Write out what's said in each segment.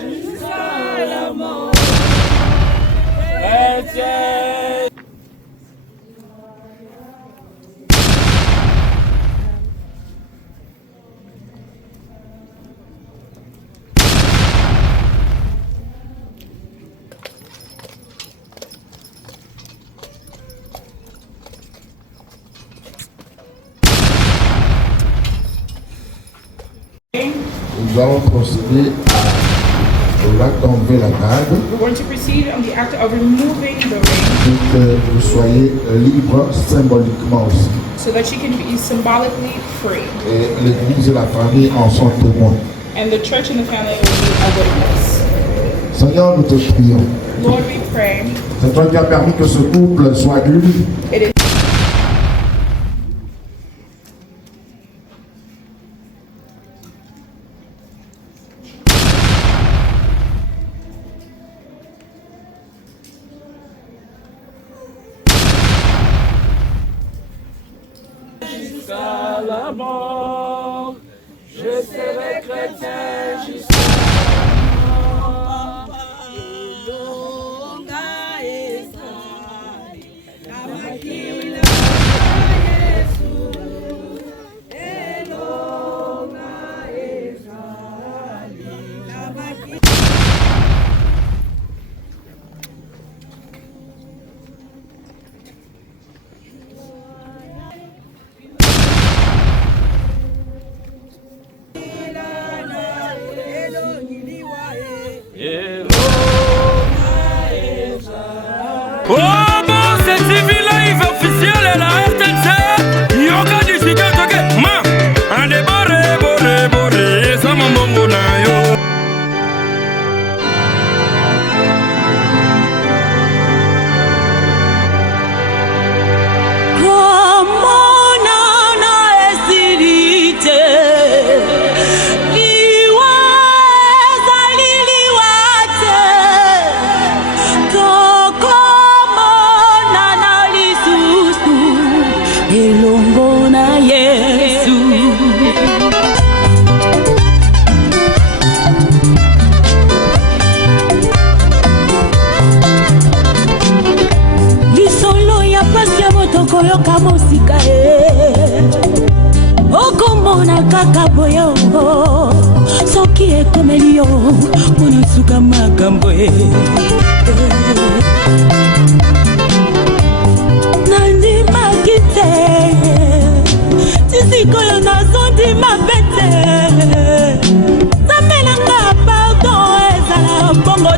jusqu'à la mort. Chrétien. Nous allons procéder à l'acte d'enlever la garde. We're going to proceed on the act of removing the ring Pour que vous soyez libre symboliquement aussi. so that she can be symbolically free. Et l'Église et la famille en sont témoins. And the church and the family will be a witness. Seigneur, nous te prions. Lord, we pray. C'est toi qui as permis que ce couple soit guéri. It is Jusqu'à la mort, je serai chrétien jusqu'à la mort. Oh bon, c'est TV Live officiel et la RTC. Yoga du Chica Toke. Ma, ande bore, bore, bore. Sama mongo na yo. Koyoka mosika okomona kaka boyongo soki ekomeli yo mona suka makambo nandimaki te sisikoyo nazondima bete namelanga pardon ezala bongo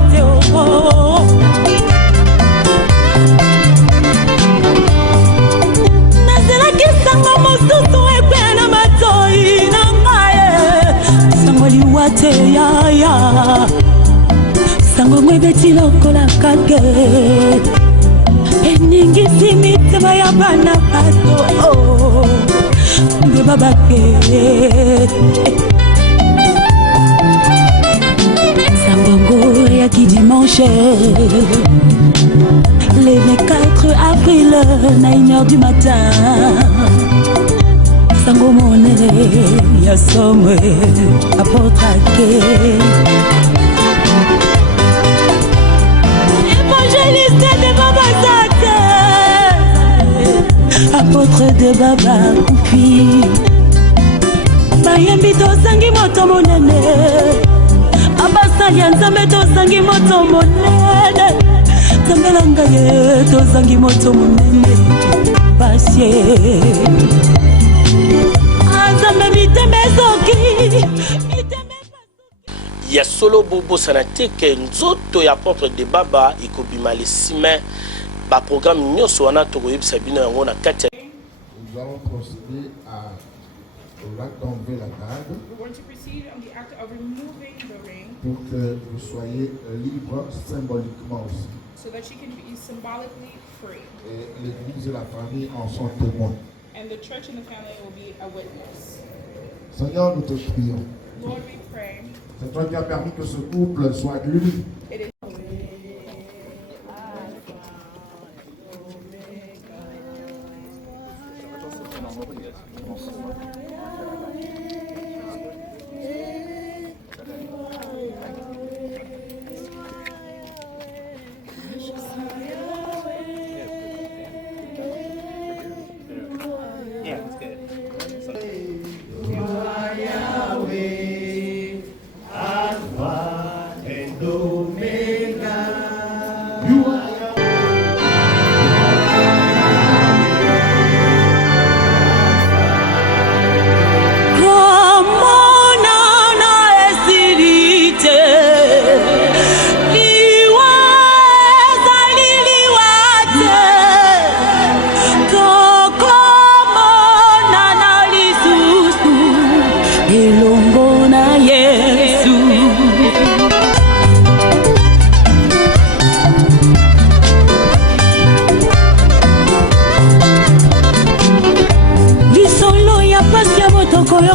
te ya sango mwebeti lokola kake eningisi mitema ya bana bato nde babake sambongo ya ki dimanche le 24 avril na 1h du matin sango monere ya somwe apotrake évangéliste de baba zate apôtre de baba kupi bayembi tozangi moto monene abasali ya nzambe tozangi moto monene nzambelanga ye tozangi moto monene pasie ya solo bobosana te ke nzoto ya apôtre de baba ekobima le 6 mai baprogramme nyonso wana tokoyebisa bino yango na kati ya Nous allons procéder à l'acte d'enlever la garde. we're going to proceed on the act of removing the ring pour que vous soyez libre symboliquement aussi. so that she can be symbolically free. Et l'Église et la famille en sont témoins. And the church and the family will be a witness. Seigneur, nous te prions. Lord, we pray. C'est toi qui as permis que ce couple soit uni. It is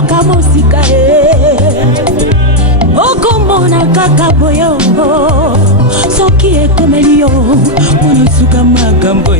yoka mosika okomona kaka boyo soki ekomeli yo mona suka makambo